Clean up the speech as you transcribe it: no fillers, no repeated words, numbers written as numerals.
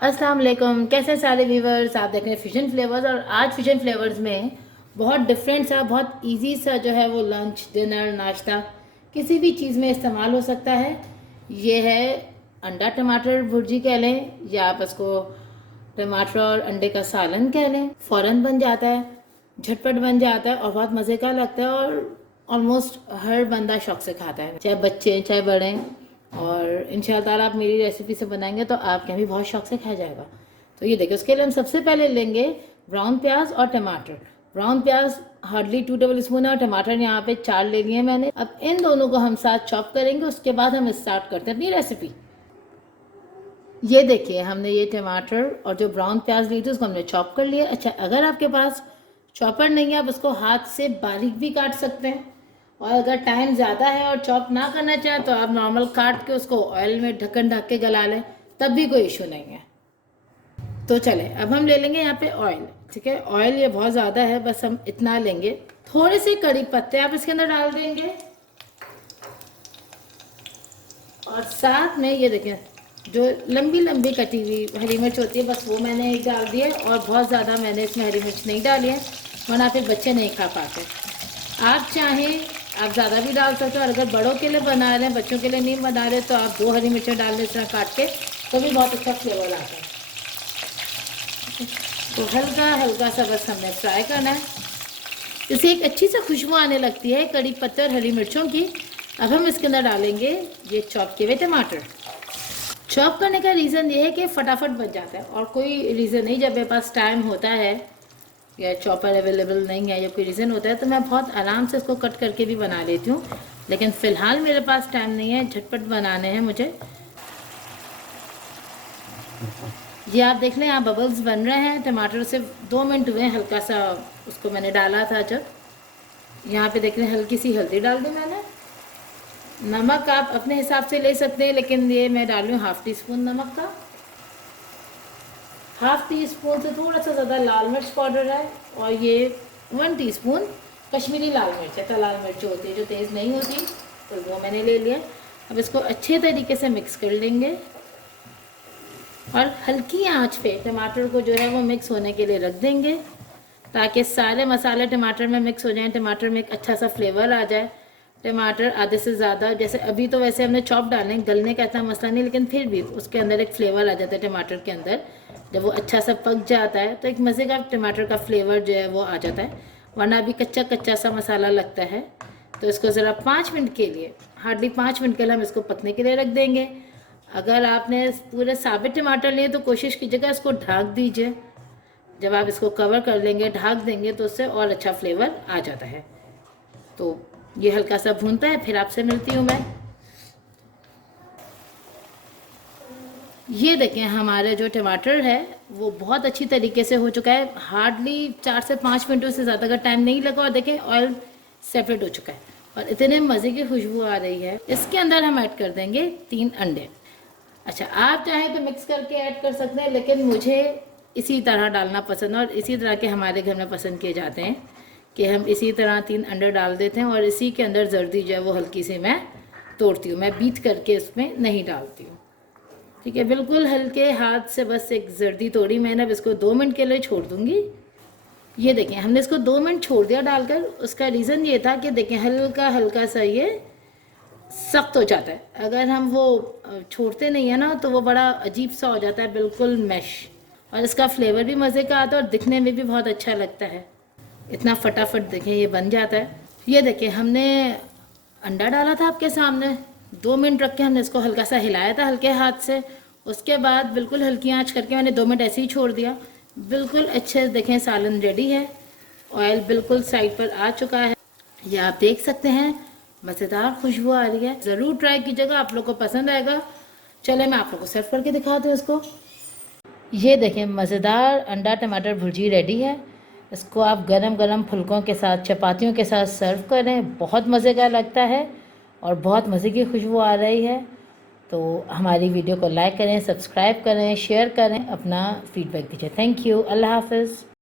अस्सलाम वालेकुम, कैसे हैं सारे व्यूवर्स। आप देख रहे हैं फिशन फ्लेवर्स और आज फिशन फ्लेवर्स में बहुत डिफरेंट सा, बहुत इजी सा जो है वो लंच, डिनर, नाश्ता किसी भी चीज़ में इस्तेमाल हो सकता है। ये है अंडा टमाटर भुर्जी कह लें या आप इसको टमाटर और अंडे का सालन कह लें। फ़ौरन बन जाता है, झटपट बन जाता है और बहुत मज़े का लगता है और ऑलमोस्ट हर बंदा शौक से खाता है, चाहे बच्चे चाहे बड़े। और इंशाल्लाह ताला आप मेरी रेसिपी से बनाएंगे तो आपके यहाँ भी बहुत शौक से खाया जाएगा। तो ये देखिए, उसके लिए हम सबसे पहले लेंगे ब्राउन प्याज और टमाटर। ब्राउन प्याज हार्डली 2 टेबल स्पून है और टमाटर यहाँ पे 4 ले लिए मैंने। अब इन दोनों को हम साथ चॉप करेंगे, उसके बाद हम स्टार्ट करते हैं अपनी रेसिपी। ये देखिए, हमने ये टमाटर और जो ब्राउन प्याज ली थी उसको हमने चॉप कर लिया। अच्छा, अगर आपके पास चॉपर नहीं है आप उसको हाथ से बारीक भी काट सकते हैं, और अगर टाइम ज़्यादा है और चॉप ना करना चाहें तो आप नॉर्मल काट के उसको ऑयल में ढक्कन ढक के गला लें, तब भी कोई इशू नहीं है। तो चले, अब हम ले लेंगे यहाँ पे ऑयल। ठीक है, ऑयल ये बहुत ज़्यादा है, बस हम इतना लेंगे। थोड़े से कड़ी पत्ते आप इसके अंदर डाल देंगे और साथ में ये देखें, जो लंबी लंबी कटी हुई हरी मिर्च होती है, बस वो मैंने एक डाल दी है। और बहुत ज़्यादा मैंने इसमें हरी मिर्च नहीं डाली है, वरना फिर बच्चे नहीं खा पाते। आप चाहें आप ज़्यादा भी डाल सकते हो, और अगर बड़ों के लिए बना रहे हैं, बच्चों के लिए नहीं बना रहे, तो आप 2 हरी मिर्चें डाल लें इस तरह काट के, तो भी बहुत अच्छा फ्लेवर आता है। तो हल्का हल्का सा बस हमने फ्राई करना है, इससे एक अच्छी सी खुशबू आने लगती है कड़ी पत्ते और हरी मिर्चों की। अब हम इसके अंदर डालेंगे ये चॉप किए हुए टमाटर। चॉप करने का रीज़न ये है कि फटाफट बन जाता है, और कोई रीज़न नहीं। जब मेरे पास टाइम होता है या चॉपर अवेलेबल नहीं है या कोई रीज़न होता है तो मैं बहुत आराम से इसको कट करके भी बना लेती हूँ, लेकिन फ़िलहाल मेरे पास टाइम नहीं है, झटपट बनाने हैं मुझे। ये आप देख लें, यहाँ बबल्स बन रहे हैं। टमाटर से 2 मिनट हुए, हल्का सा उसको मैंने डाला था जब। यहाँ पे देख रहे हैं, हल्की सी हल्दी डाल दी मैंने। नमक आप अपने हिसाब से ले सकते हैं, लेकिन ये मैं डाल रही हूँ ½ टी स्पून नमक का। ½ टी स्पून से थोड़ा सा ज़्यादा लाल मिर्च पाउडर है, और ये 1 टीस्पून कश्मीरी लाल मिर्च है। तो लाल मिर्च होती है जो तेज़ नहीं होती, तो वो मैंने ले लिया। अब इसको अच्छे तरीके से मिक्स कर लेंगे और हल्की आंच पे टमाटर को जो है वो मिक्स होने के लिए रख देंगे, ताकि सारे मसाले टमाटर में मिक्स हो जाएं, टमाटर में एक अच्छा सा फ्लेवर आ जाए। टमाटर आधे से ज़्यादा, जैसे अभी तो वैसे हमने चॉप डाले, गलने का इतना मसला नहीं, लेकिन फिर भी उसके अंदर एक फ्लेवर आ जाता है टमाटर के अंदर। जब वो अच्छा सा पक जाता है तो एक मज़े का टमाटर का फ्लेवर जो है वो आ जाता है, वरना अभी कच्चा कच्चा सा मसाला लगता है। तो इसको ज़रा 5 मिनट के लिए, हार्डली 5 मिनट के लिए हम इसको पकने के लिए रख देंगे। अगर आपने पूरे साबित टमाटर लिए तो कोशिश कीजिएगा इसको ढक दीजिए। जब आप इसको कवर कर लेंगे, ढक देंगे, तो उससे और अच्छा फ्लेवर आ जाता है। तो ये हल्का सा भूनता है, फिर आपसे मिलती हूँ मैं। ये देखें, हमारे जो टमाटर है वो बहुत अच्छी तरीके से हो चुका है। हार्डली 4 से 5 मिनटों से ज़्यादा का टाइम नहीं लगा, और देखें ऑयल सेपरेट हो चुका है और इतने मज़े की खुशबू आ रही है। इसके अंदर हम ऐड कर देंगे 3 अंडे। अच्छा, आप चाहें तो मिक्स करके ऐड कर सकते हैं, लेकिन मुझे इसी तरह डालना पसंद है, और इसी तरह के हमारे घर में पसंद किए जाते हैं कि हम इसी तरह 3 अंडे डाल देते हैं। और इसी के अंदर जर्दी जो है वो हल्की सी मैं तोड़ती हूँ, मैं बीट करके इसमें नहीं डालती हूँ। ठीक है, बिल्कुल हल्के हाथ से बस एक जर्दी तोड़ी मैंने। अब इसको 2 मिनट के लिए छोड़ दूँगी। ये देखें, हमने इसको 2 मिनट छोड़ दिया डालकर। उसका रीज़न ये था कि देखें हल्का हल्का सा ये सख्त हो जाता है, अगर हम वो छोड़ते नहीं है ना तो वो बड़ा अजीब सा हो जाता है, बिल्कुल मैश। और इसका फ्लेवर भी मज़े का आता है और दिखने में भी बहुत अच्छा लगता है। इतना फटाफट देखें ये बन जाता है। ये देखें, हमने अंडा डाला था आपके सामने, 2 मिनट रख के हमने इसको हल्का सा हिलाया था हल्के हाथ से। उसके बाद बिल्कुल हल्की आंच करके मैंने 2 मिनट ऐसे ही छोड़ दिया। बिल्कुल अच्छे देखें सालन रेडी है, ऑयल बिल्कुल साइड पर आ चुका है। ये आप देख सकते हैं, मज़ेदार खुशबू आ रही है। ज़रूर ट्राई कीजिएगा, आप लोग को पसंद आएगा। चले मैं आप लोग को सर्व करके दिखाती हूँ इसको। ये देखें, मज़ेदार अंडा टमाटर भुर्जी रेडी है। इसको आप गरम गरम फुलकों के साथ, चपातियों के साथ सर्व करें, बहुत मज़े का लगता है और बहुत मज़े की खुशबू आ रही है। तो हमारी वीडियो को लाइक करें, सब्सक्राइब करें, शेयर करें, अपना फीडबैक दीजिए। थैंक यू, अल्लाह हाफ़िज़।